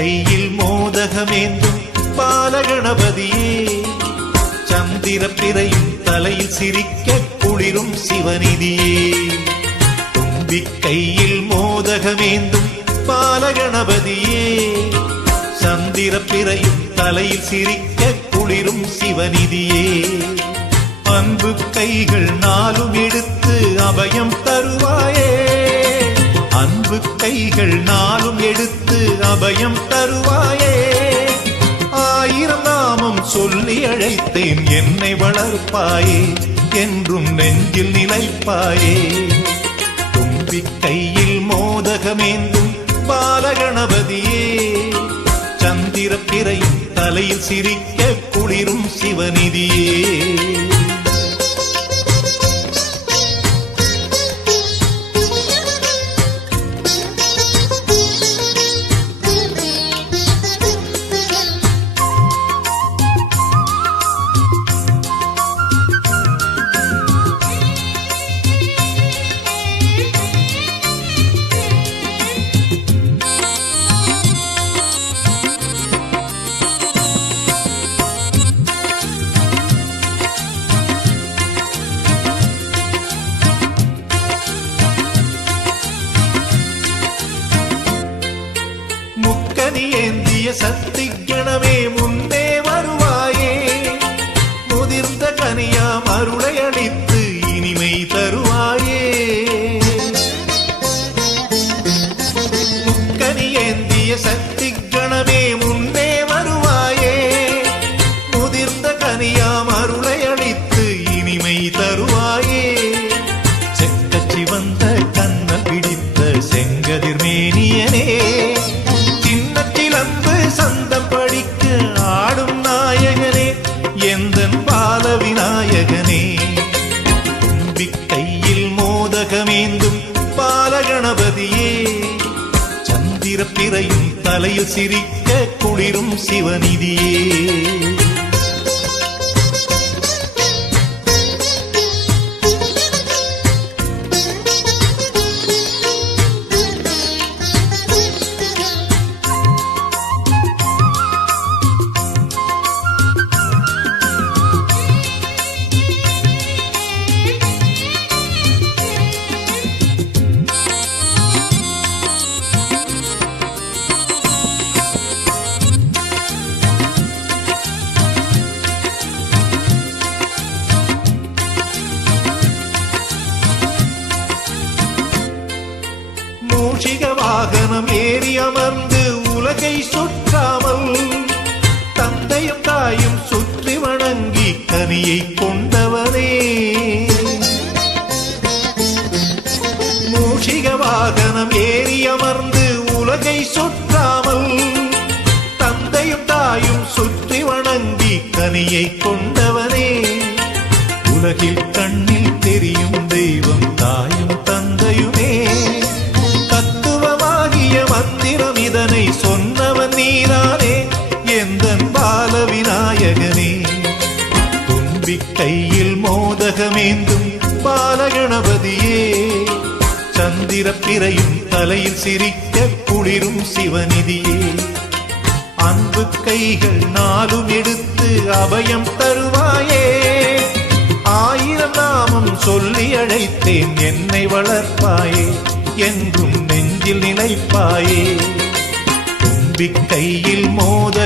கையில் மோதகமேந்தும் பாலகணபதியே, சந்திர பிறையும் தலையில் சிரிக்க குளிரும் சிவநிதியே. தும்பிக்கையில் மோதகமேந்தும் பாலகணபதியே, சந்திர பிறையும் தலையில் சிரிக்க குளிரும் சிவநிதியே. அன்பு கைகள் நாளும் எடுத்து அபயம் தருவாயே, அன்பு கைகள் நாளும் எடுத்து அபயம் தருவாயே. ஆயிரம் நாமம் சொல்லி அழைத்தேன் என்னை வளர்ப்பாயே, என்றும் நெஞ்சில் நிலைப்பாயே. தும்பிக்கையில் மோதகமேந்தும் பாலகணபதியே, சந்திர பிறையும் தலையில் சிரிக்க குளிரும் சிவநிதியே. முக்கனி ஏந்திய சக்தி கணமே முன்னே வருவாயே, முதிர்ந்த கனியாம் அருளை அளித்து இனிமை தருவாயே. முக்கனி ஏந்திய சக்தி கணமே முன்னே வருவாயே, முதிர்ந்த கனியாம் அருளை அளித்து இனிமை தருவாயே. செக்கச்சி வந்த கண்ண பிடித்த செங்கதிர் மேனியனே, சந்தம் படிக்க ஆடும் நாயகனே, எந்தன் பால விநாயகனே. தும்பிக்கையில் மோதகமேந்தும் பாலகணபதியே, சந்திர பிறையும் தலையில் சிரிக்க குளிரும் சிவநிதியே. மூஷிக வாகனம் ஏறி அமர்ந்து உலகை சுற்றாமல், தந்தையும் தாயும் சுற்றி வணங்கி கனியை கொண்டவனே. மூஷிக வாகனம் ஏறி அமர்ந்து உலகை சுற்றாமல், தந்தையும் தாயும் சுற்றி வணங்கி கனியை கொண்டவனே. உலகில் கண்ணில் தெரியும் தெய்வம் தாயும் தந்தையுமே, மந்திரம் இதனை சொன்னவன் நீரானே, எந்தன் பால விநாயகனே. தும்பிக்கையில் மோதகமேந்தும் பாலகணபதியே, சந்திர பிறையும் தலையில் சிரிக்க குளிரும் சிவநிதியே. அன்பு கைகள் நாளும் எடுத்து அபயம் தருவாயே, ஆயிரம் நாமம் சொல்லி அழைத்தேன் என்னை வளர்ப்பாயே, என்றும் நெஞ்சில் நிலைப்பாயே. தும்பிக்கையில் மோத